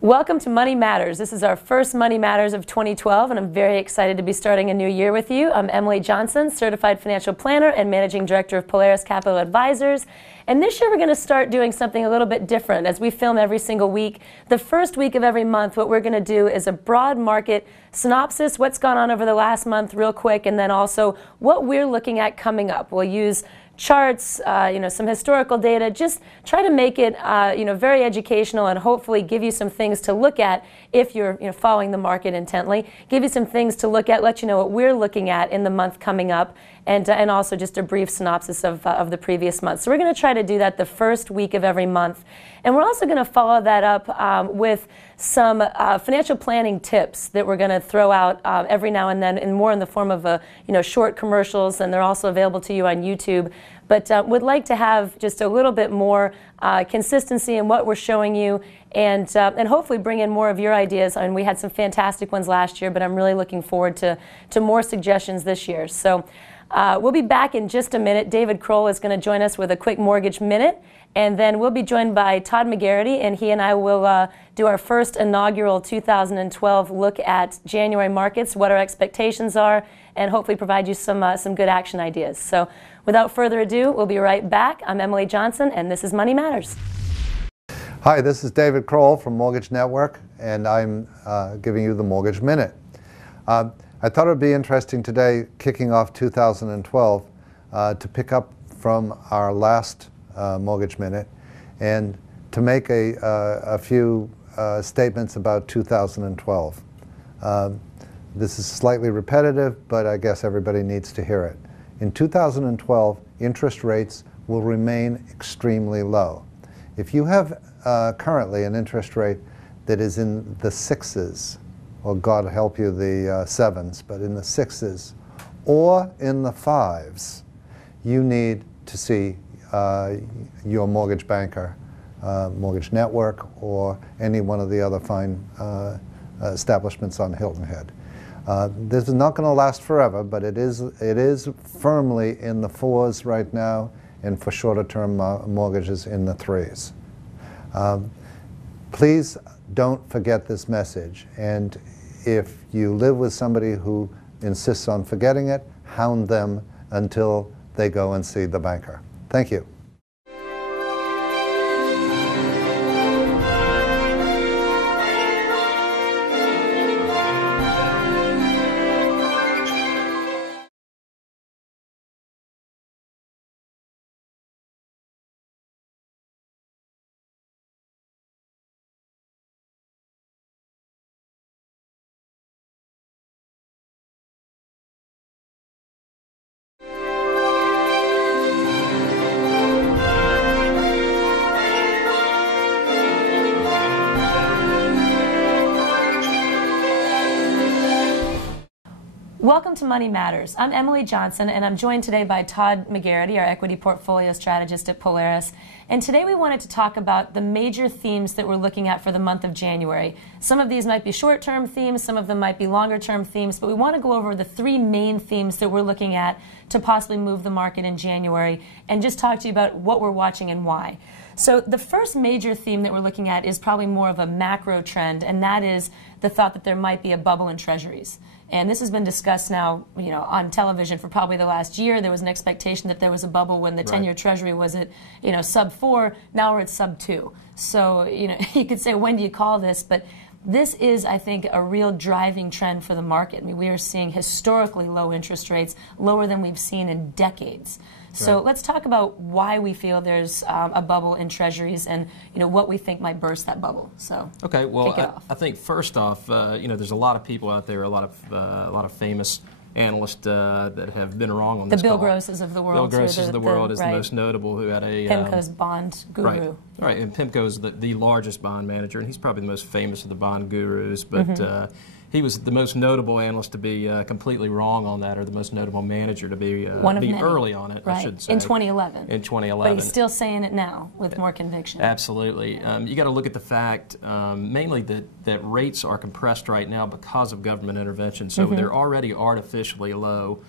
Welcome to Money Matters. This is our first Money Matters of 2012, and I'm very excited to be starting a new year with you. I'm Emily Johnson, Certified Financial Planner and Managing Director of Polaris Capital Advisors. And this year we're going to start doing something a little bit different. As we film every single week, the first week of every month, what we're going to do is a broad market synopsis, what's gone on over the last month real quick, and then also what we're looking at coming up. We'll use charts, some historical data, just try to make it very educational and hopefully give you some things to look at if you're following the market intently, give you some things to look at, let you know what we're looking at in the month coming up, and also just a brief synopsis of the previous month. So we're going to try to do that the first week of every month. And we're also going to follow that up with some financial planning tips that we're going to throw out every now and then, and more in the form of short commercials, and they're also available to you on YouTube. But would like to have just a little bit more consistency in what we're showing you, and hopefully bring in more of your ideas. And we had some fantastic ones last year, but I'm really looking forward to more suggestions this year. So we'll be back in just a minute. David Kroll is going to join us with a quick mortgage minute. And then we'll be joined by Todd McGarity, and he and I will do our first inaugural 2012 look at January markets, what our expectations are, and hopefully provide you some good action ideas. So without further ado, we'll be right back. I'm Emily Johnson, and this is Money Matters. Hi, this is David Kroll from Mortgage Network, and I'm giving you the Mortgage Minute. I thought it would be interesting today, kicking off 2012, to pick up from our last Mortgage Minute and to make a few statements about 2012. This is slightly repetitive, but I guess everybody needs to hear it. In 2012, interest rates will remain extremely low. If you have currently an interest rate that is in the sixes, or God help you, the sevens, but in the sixes, or in the fives, you need to see your mortgage banker, Mortgage Network, or any one of the other fine establishments on Hilton Head. This is not going to last forever, but it is firmly in the fours right now, and for shorter term mortgages in the threes. Please don't forget this message, and if you live with somebody who insists on forgetting it, hound them until they go and see the banker. Thank you. Welcome to Money Matters. I'm Emily Johnson, and I'm joined today by Todd McGarity, our equity portfolio strategist at Polaris. And today we wanted to talk about the major themes that we're looking at for the month of January. Some of these might be short-term themes, some of them might be longer-term themes, but we want to go over the three main themes that we're looking at to possibly move the market in January, and just talk to you about what we're watching and why. So the first major theme that we're looking at is probably more of a macro trend, and that is the thought that there might be a bubble in treasuries. And this has been discussed now, on television for probably the last year. There was an expectation that there was a bubble when the 10-year Treasury was at, sub 4. Now we're at sub 2. So, you could say, when do you call this? But this is, I think, a real driving trend for the market. I mean, we are seeing historically low interest rates, lower than we've seen in decades. So let's talk about why we feel there's a bubble in treasuries, and what we think might burst that bubble. So okay, well, I think first off, there's a lot of people out there, a lot of famous analysts that have been wrong on this call. The Bill Grosses of the world. Bill Grosses of the world is the most notable, who had a PIMCO's bond guru. Right, and PIMCO's the largest bond manager, and he's probably the most famous of the bond gurus, but he was the most notable analyst to be completely wrong on that, or the most nototable manager to be early on it, I should say. In 2011. In 2011. But he's still saying it now with more conviction. Absolutely. You got to look at the fact, mainly that rates are compressed right now because of government intervention. So they're already artificially low.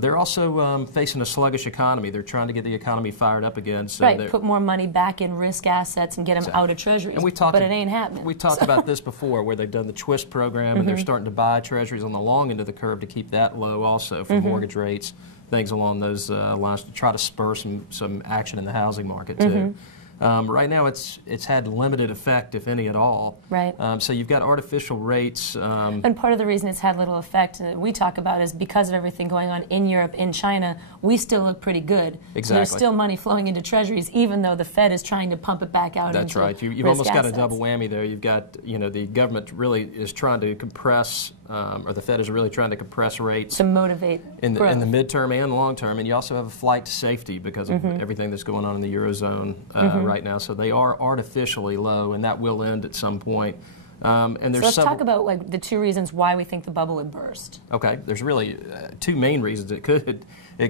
They're also facing a sluggish economy. They're trying to get the economy fired up again. So right, put more money back in risk assets and get them out of treasuries, and but it ain't happening. We talked about this before, where they've done the twist program, and they're starting to buy treasuries on the long end of the curve to keep that low also for mortgage rates, things along those lines, to try to spur some action in the housing market too. Right now, it's had limited effect, if any at all. Right. So you've got artificial rates. And part of the reason it's had little effect that we talk about is because of everything going on in Europe, in China, we still look pretty good. Exactly. So there's still money flowing into treasuries, even though the Fed is trying to pump it back out. That's into right. You've risk almost got assets. a double whammy there. You've got, the government really is trying to compress, or the Fed is really trying to compress rates to motivate in the growth. midterm and long term, and you also have a flight to safety because of everything that's going on in the Eurozone right now. So they are artificially low, and that will end at some point. And there's so let's talk about like the two reasons why we think the bubble would burst. Okay, there's really two main reasons it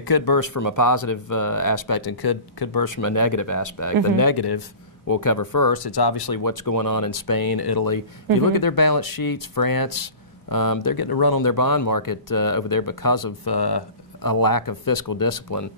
could burst from a positive aspect and could burst from a negative aspect. The negative we'll cover first. It's obviously what's going on in Spain, Italy. If you look at their balance sheets, France, they're getting a run on their bond market over there because of a lack of fiscal discipline.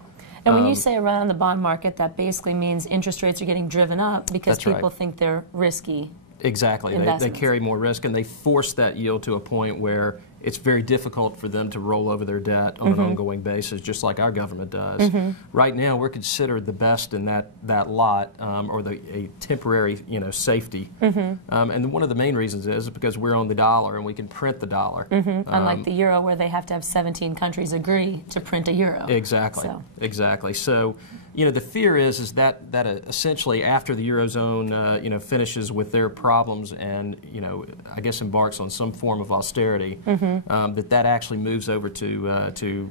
And when you say a run on the bond market, that basically means interest rates are getting driven up because people think they're risky. Exactly. They carry more risk, and they force that yield to a point where it's very difficult for them to roll over their debt on an ongoing basis, just like our government does. Right now, we're considered the best in that lot, or a temporary safety. And one of the main reasons is because we're on the dollar and we can print the dollar. Unlike the euro, where they have to have 17 countries agree to print a euro. Exactly. Exactly. So, the fear is that essentially after the Eurozone, finishes with their problems and, I guess embarks on some form of austerity, that actually moves over to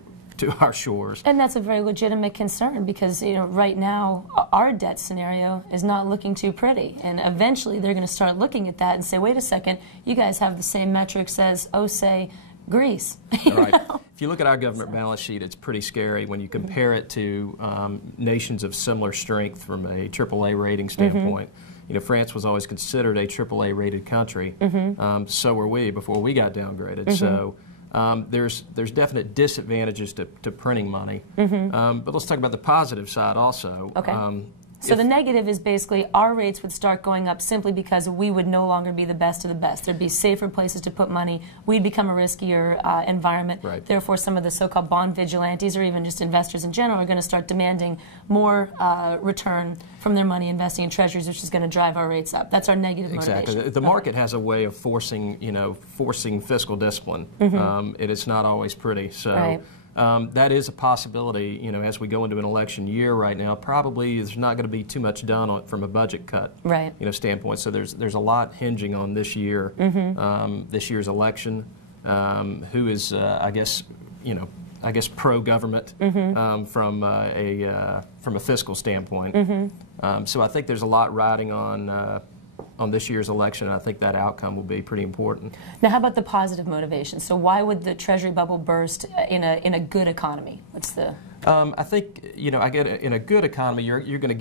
our shores. And that's a very legitimate concern because, right now our debt scenario is not looking too pretty. And eventually they're going to start looking at that and say, wait a second, you guys have the same metrics as, say, Greece. Right. If you look at our government balance sheet, it's pretty scary when you compare it to nations of similar strength from a AAA rating standpoint. France was always considered a AAA rated country. So were we before we got downgraded. So there's definite disadvantages to printing money. But let's talk about the positive side also. Okay. So the negative is basically our rates would start going up simply because we would no longer be the best of the best. There'd be safer places to put money. We'd become a riskier environment. Right. Therefore, some of the so-called bond vigilantes or even just investors in general are going to start demanding more return from their money investing in treasuries, which is going to drive our rates up. That's our negative motivation. Exactly. The market has a way of forcing fiscal discipline. It's not always pretty. So. Right. That is a possibility, as we go into an election year right now. Probably there's not going to be too much done from a budget cut, standpoint. So there's a lot hinging on this year, this year's election. Who is, I guess, pro-government from a fiscal standpoint. So I think there's a lot riding on this year's election, and I think that outcome will be pretty important. Now, how about the positive motivation? So why would the Treasury bubble burst in a good economy? What's the? I think in a good economy, you're going to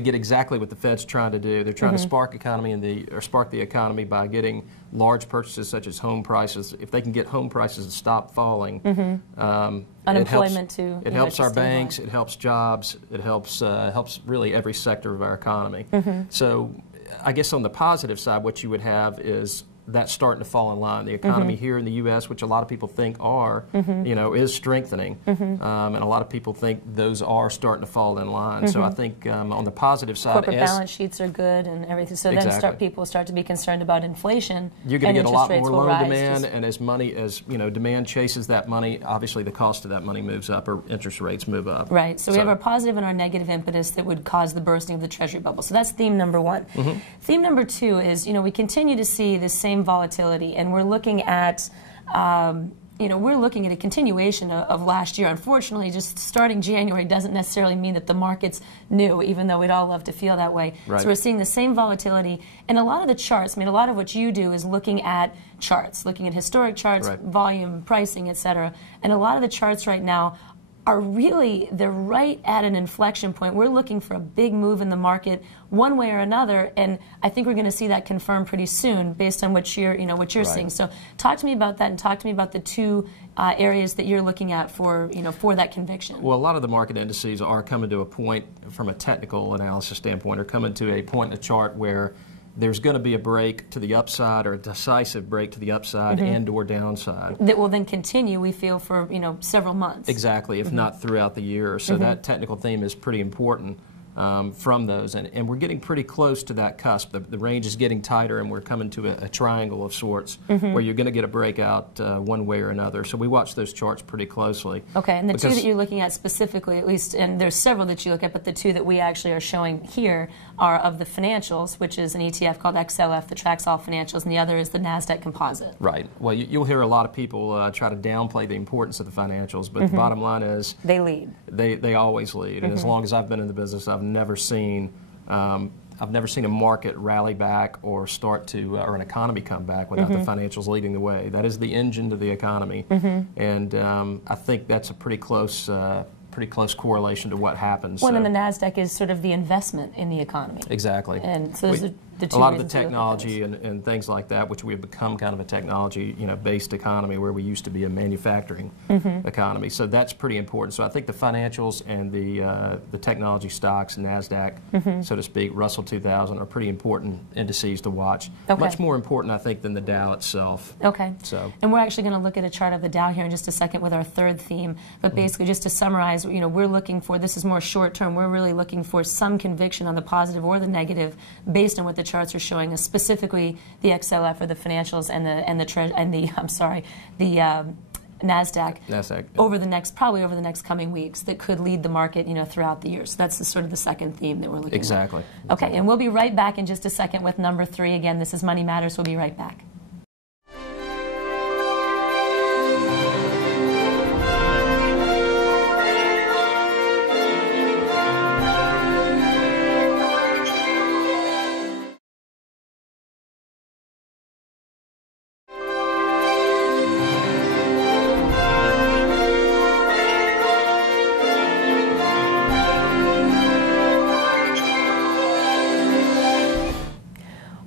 get exactly what the Fed's trying to do. They're trying to spark the economy by getting large purchases such as home prices. If they can get home prices to stop falling, unemployment it helps our banks, it helps jobs, it helps really every sector of our economy. So I guess on the positive side, what you would have is that's starting to fall in line. The economy here in the U.S., which a lot of people think is strengthening, and a lot of people think those are starting to fall in line. So I think on the positive side, corporate balance sheets are good and everything. So then people start to be concerned about inflation. You're going to get a lot more loan demand, and as demand chases that money, obviously the cost of that money moves up, or interest rates move up. Right. So we have our positive and our negative impetus that would cause the bursting of the Treasury bubble. So that's theme number one. Theme number two is we continue to see the same volatility, and we're looking at a continuation of last year. Unfortunately, just starting January doesn't necessarily mean that the market's new, even though we'd all love to feel that way. Right. So we're seeing the same volatility, and a lot of the charts, a lot of what you do is looking at charts, looking at historic charts, volume, pricing, etc. And a lot of the charts right now are really, they're right at an inflection point. We're looking for a big move in the market one way or another, and I think we're going to see that confirmed pretty soon based on what you're, what you're seeing. So talk to me about that, and talk to me about the two areas that you're looking at for, for that conviction. Well, a lot of the market indices are coming to a point from a technical analysis standpoint, are coming to a point in the chart where there's going to be a break to the upside, or a decisive break to the upside and or downside. That will then continue, we feel, for several months. Exactly, if not throughout the year. So that technical theme is pretty important from those. And we're getting pretty close to that cusp. The range is getting tighter, and we're coming to a triangle of sorts where you're going to get a breakout one way or another. So we watch those charts pretty closely. Okay, and the two that you're looking at specifically, at least, and there's several that you look at, but the two that we actually are showing here are of the financials, which is an ETF called XLF that tracks all financials, and the other is the NASDAQ Composite. Right. Well, you'll hear a lot of people try to downplay the importance of the financials, but the bottom line is they lead. They always lead, and as long as I've been in the business, I've never seen a market rally back or start to, or an economy come back without the financials leading the way. That is the engine to the economy, and I think that's a pretty close correlation to what happens. Well, and the NASDAQ is sort of the investment in the economy. Exactly. And so those are the two a lot of the reasons technology and things like that, which we have become kind of a technology, based economy where we used to be a manufacturing economy. So that's pretty important. So I think the financials and the technology stocks, NASDAQ, so to speak, Russell 2000 are pretty important indices to watch. Okay. Much more important, I think, than the Dow itself. Okay. So. And we're actually going to look at a chart of the Dow here in just a second with our third theme. But basically, just to summarize, we're looking for, this is more short term, we're really looking for some conviction on the positive or the negative based on what the charts are showing us, specifically the XLF or the financials and the NASDAQ over the next, probably over the next coming weeks, that could lead the market, throughout the year. So that's sort of the second theme that we're looking at. Exactly. Okay, and we'll be right back in just a second with number 3. Again, this is Money Matters. We'll be right back.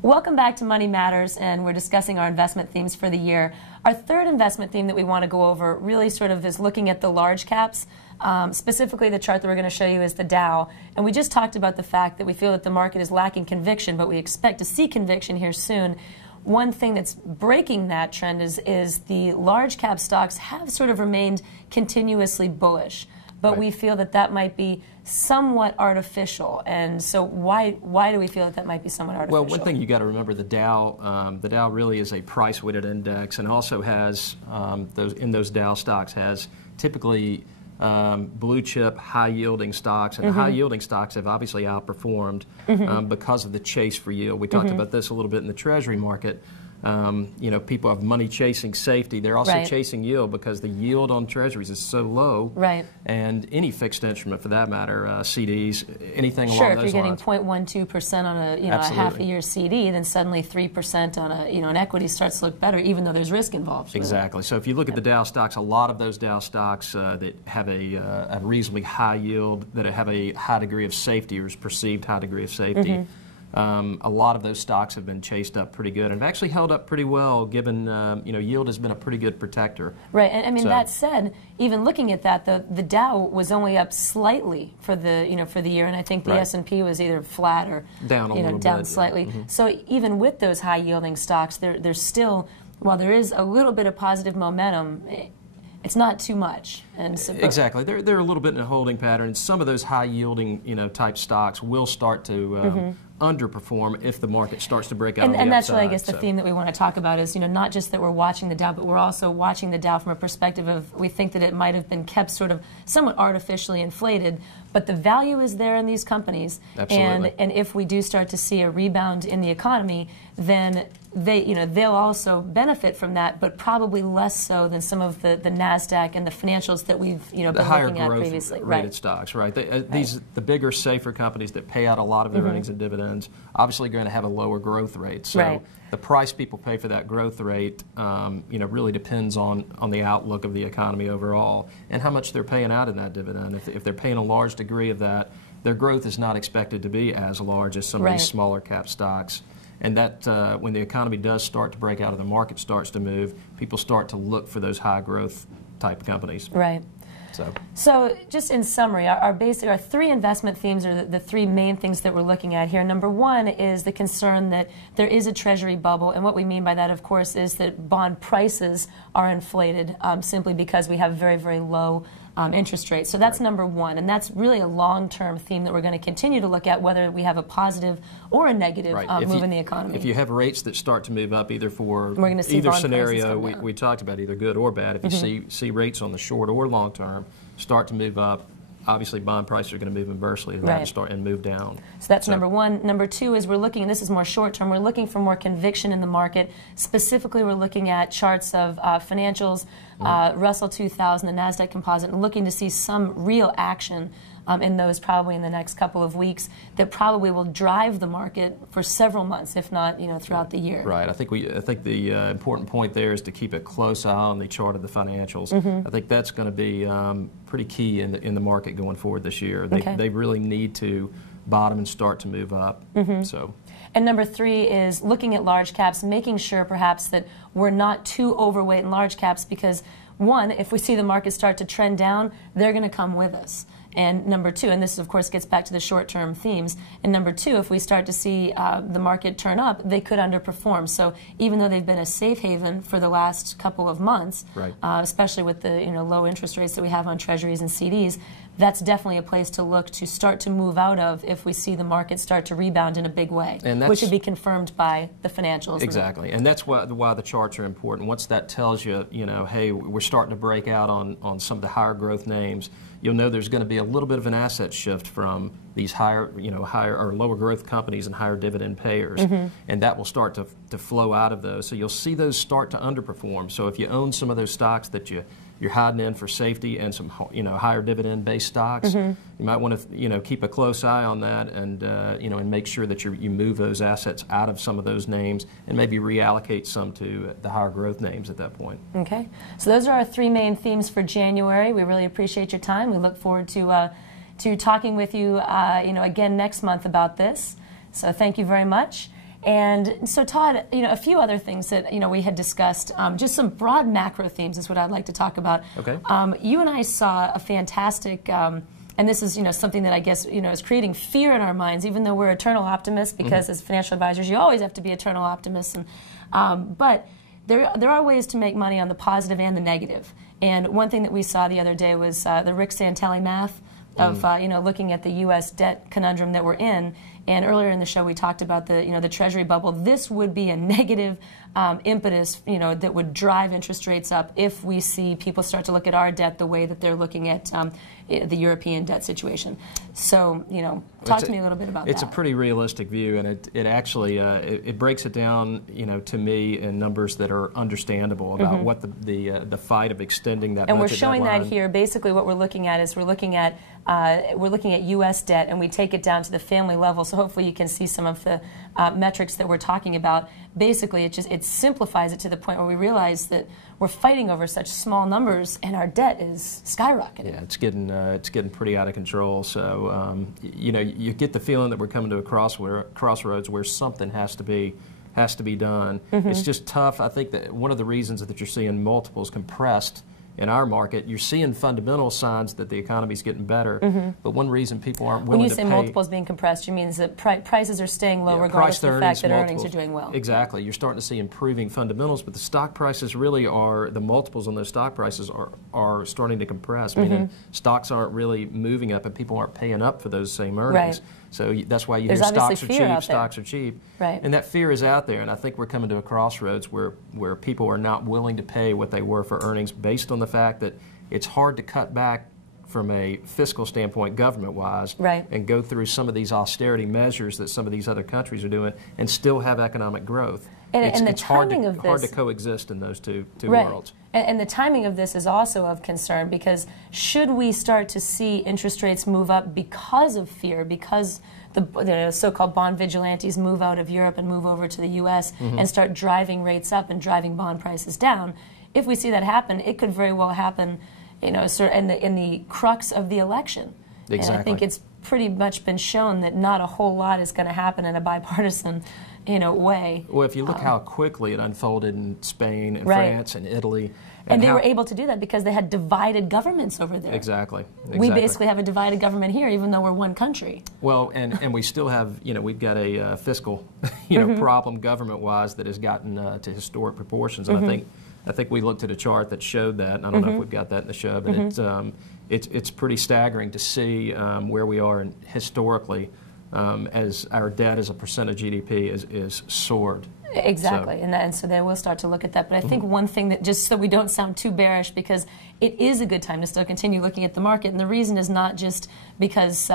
Welcome back to Money Matters, and we're discussing our investment themes for the year. Our third investment theme that we want to go over really sort of is looking at the large caps. Specifically, the chart that we're going to show you is the Dow. And we just talked about the fact that we feel that the market is lacking conviction, but we expect to see conviction here soon. One thing that's breaking that trend is the large cap stocks have sort of remained continuously bullish. But we feel that that might be somewhat artificial, and so why do we feel that that might be somewhat artificial? Well, one thing you got to remember, the Dow really is a price-weighted index, and also has those Dow stocks has typically blue chip, high-yielding stocks, and the high-yielding stocks have obviously outperformed because of the chase for yield. We talked about this a little bit in the Treasury market. People have money chasing safety. They're also chasing yield because the yield on treasuries is so low. Right. And any fixed instrument, for that matter, CDs, anything along those lines. Sure, if you're getting 0.12% on a half-a-year CD, then suddenly 3% on an equity starts to look better, even though there's risk involved. Exactly. So if you look at the Dow stocks, a lot of those Dow stocks that have a reasonably high yield, that have a high degree of safety, or is perceived high degree of safety. A lot of those stocks have been chased up pretty good and have actually held up pretty well, given yield has been a pretty good protector. Right, and I mean, that said, even looking at that, the Dow was only up slightly for the year, and I think the S&P was either flat or down a little down bit, slightly. So even with those high yielding stocks, there's still, while there is a little bit of positive momentum, it's not too much. And so, exactly. They're a little bit in a holding pattern. Some of those high-yielding, type stocks will start to underperform if the market starts to break out on the and that's upside, really, I guess, the theme that we want to talk about is, not just that we're watching the Dow, but we're also watching the Dow from a perspective of, we think that it might have been kept sort of somewhat artificially inflated, but the value is there in these companies. Absolutely. And if we do start to see a rebound in the economy, then they'll also benefit from that, but probably less so than some of the NASDAQ and the financials that we've been the higher looking at growth previously. rated stocks, right? The bigger, safer companies that pay out a lot of their earnings and dividends, obviously going to have a lower growth rate. So the price people pay for that growth rate, really depends on the outlook of the economy overall and how much they're paying out in that dividend. If they're paying a large degree of that, their growth is not expected to be as large as some of these smaller cap stocks. And that when the economy does start to break out or the market starts to move, people start to look for those high growth type companies. Right. So just in summary, our three investment themes are the three main things that we're looking at here. Number one is the concern that there is a treasury bubble, and what we mean by that, of course, is that bond prices are inflated simply because we have very, very low interest rates. So that's number one, and that's really a long-term theme that we're going to continue to look at, whether we have a positive or a negative move in the economy. If you have rates that start to move up, either for we're see either scenario we talked about, either good or bad, if you see rates on the short or long term start to move up, obviously bond prices are going to move inversely and move down. So that's number one. Number two is we're looking, and this is more short term, we're looking for more conviction in the market. Specifically, we're looking at charts of financials, Russell 2000, the NASDAQ composite, and looking to see some real action in those probably in the next couple of weeks that probably will drive the market for several months, if not throughout the year. Right. I think the important point there is to keep a close eye on the chart of the financials. I think that's going to be pretty key in the market going forward this year. They really need to bottom and start to move up. And number three is looking at large caps, making sure perhaps that we're not too overweight in large caps because, one, if we see the market start to trend down, they're going to come with us. And number two, and this of course gets back to the short-term themes, and number two, if we start to see the market turn up, they could underperform. So even though they've been a safe haven for the last couple of months, especially with the low interest rates that we have on treasuries and CDs, that's definitely a place to look to start to move out of if we see the market start to rebound in a big way, which would be confirmed by the financials. Exactly, and that's why the charts are important. Once that tells you, hey, we're starting to break out on some of the higher growth names, you'll know there's going to be a little bit of an asset shift from these higher or lower growth companies and higher dividend payers, and that will start to flow out of those. So you'll see those start to underperform. So if you own some of those stocks that you're hiding in for safety and some higher dividend based stocks, you might want to keep a close eye on that and and make sure that you move those assets out of some of those names and maybe reallocate some to the higher growth names at that point. Okay, so those are our three main themes for January. We really appreciate your time. We look forward to talking with you again next month about this. So thank you very much. And so, Todd, a few other things that we had discussed, just some broad macro themes is what I'd like to talk about. Okay. You and I saw a fantastic, and this is something that I guess is creating fear in our minds, even though we're eternal optimists, because as financial advisors, you always have to be eternal optimists. And but there are ways to make money on the positive and the negative. And one thing that we saw the other day was the Rick Santelli math of looking at the U.S. debt conundrum that we're in. And earlier in the show, we talked about the Treasury bubble. This would be a negative impetus, that would drive interest rates up if we see people start to look at our debt the way that they're looking at the European debt situation. So, talk to me a little bit about that. It's a pretty realistic view, and it actually it breaks it down, to me in numbers that are understandable about what the fight of extending that. And we're showing deadline. that here. Basically, what we're looking at is we're looking at U.S. debt, and we take it down to the family level. So hopefully you can see some of the metrics that we're talking about. Basically, it simplifies it to the point where we realize that we're fighting over such small numbers, and our debt is skyrocketing. Yeah, it's getting pretty out of control. So you get the feeling that we're coming to a crossroads where something has to be done. It's just tough. I think that one of the reasons that you're seeing multiples compressed in our market, you're seeing fundamental signs that the economy's getting better, but one reason people aren't willing to pay... When you say multiples being compressed, you mean that prices are staying low regardless of the fact that earnings are doing well. Exactly. You're starting to see improving fundamentals, but the stock prices really are, the multiples on those stock prices are starting to compress, meaning stocks aren't really moving up and people aren't paying up for those same earnings. Right. So that's why you hear stocks are cheap. Right. And that fear is out there, and I think we're coming to a crossroads where people are not willing to pay what they were for earnings based on the fact that it's hard to cut back from a fiscal standpoint government-wise and go through some of these austerity measures that some of these other countries are doing and still have economic growth. And the it's hard timing of hard to this, coexist in those two right. worlds. And the timing of this is also of concern, because should we start to see interest rates move up because of fear, because the so-called bond vigilantes move out of Europe and move over to the U.S. and start driving rates up and driving bond prices down, if we see that happen, it could very well happen, sort of in the crux of the election. Exactly. And I think it's pretty much been shown that not a whole lot is going to happen in a bipartisan way. Well, if you look how quickly it unfolded in Spain and right. France and Italy. And they were able to do that because they had divided governments over there. Exactly. We basically have a divided government here, even though we're one country. Well, and we still have, we've got a fiscal, problem government-wise that has gotten to historic proportions. And I think we looked at a chart that showed that. I don't know if we've got that in the show, but it's pretty staggering to see where we are historically as our debt as a percent of GDP is soared. Exactly, so. And so they will start to look at that. But I think one thing that, just so we don't sound too bearish, because it is a good time to still continue looking at the market, and the reason is not just because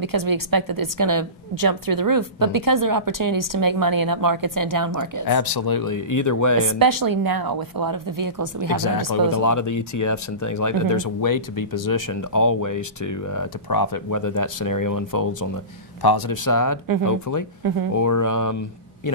because we expect that it's going to jump through the roof, but because there are opportunities to make money in up markets and down markets. Absolutely, either way. Especially now with a lot of the vehicles that we have at our disposal. Exactly, with a lot of the ETFs and things like that, there's a way to be positioned always to profit, whether that scenario unfolds on the positive side, hopefully, or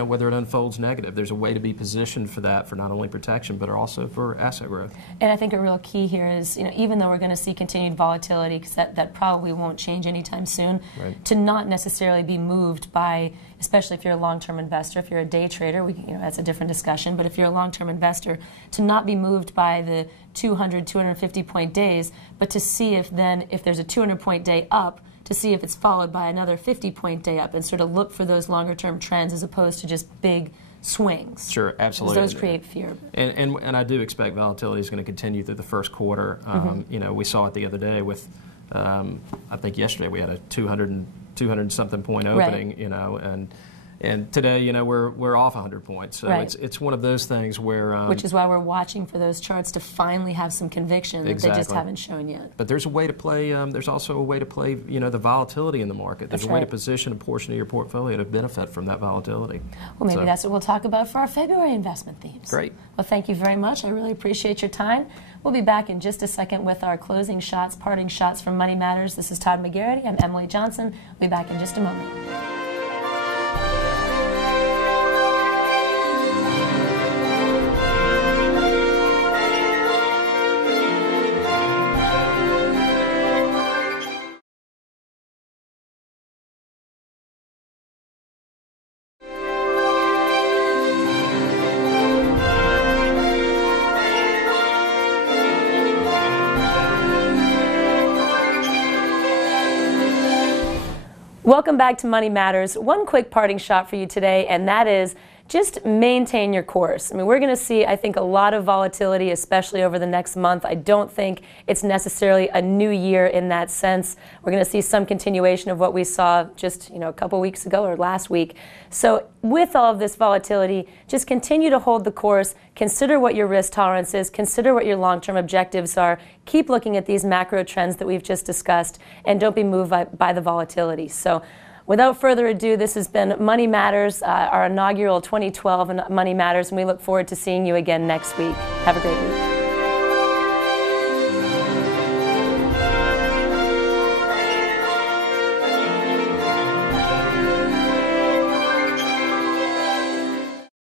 whether it unfolds negative. There's a way to be positioned for that, for not only protection, but also for asset growth. And I think a real key here is, even though we're going to see continued volatility, because that probably won't change anytime soon, right. to not necessarily be moved by, especially if you're a long-term investor, if you're a day trader, that's a different discussion, but if you're a long-term investor, to not be moved by the 200, 250-point days, but to see if there's a 200-point day up, to see if it's followed by another 50-point day up, and sort of look for those longer-term trends as opposed to just big swings. Sure, absolutely. Those create fear. And I do expect volatility is going to continue through the first quarter. We saw it the other day with, I think yesterday we had a 200 something point opening, right. And today, we're off 100 points. So right. it's one of those things where... which is why we're watching for those charts to finally have some conviction that exactly. they just haven't shown yet. But there's a way to play, there's also a way to play, the volatility in the market. There's that's a way right. to position a portion of your portfolio to benefit from that volatility. Well, maybe that's what we'll talk about for our February investment themes. Great. Well, thank you very much. I really appreciate your time. We'll be back in just a second with our closing shots, parting shots from Money Matters. This is Todd McGarrity. I'm Emily Johnson. We'll be back in just a moment. Welcome back to Money Matters. One quick parting shot for you today, and that is just maintain your course. I mean, we're going to see, I think, a lot of volatility, especially over the next month. I don't think it's necessarily a new year in that sense. We're going to see some continuation of what we saw just, a couple weeks ago or last week. So with all of this volatility, just continue to hold the course. Consider what your risk tolerance is. Consider what your long-term objectives are. Keep looking at these macro trends that we've just discussed, and don't be moved by the volatility. So without further ado, this has been Money Matters, our inaugural 2012 Money Matters, and we look forward to seeing you again next week. Have a great week.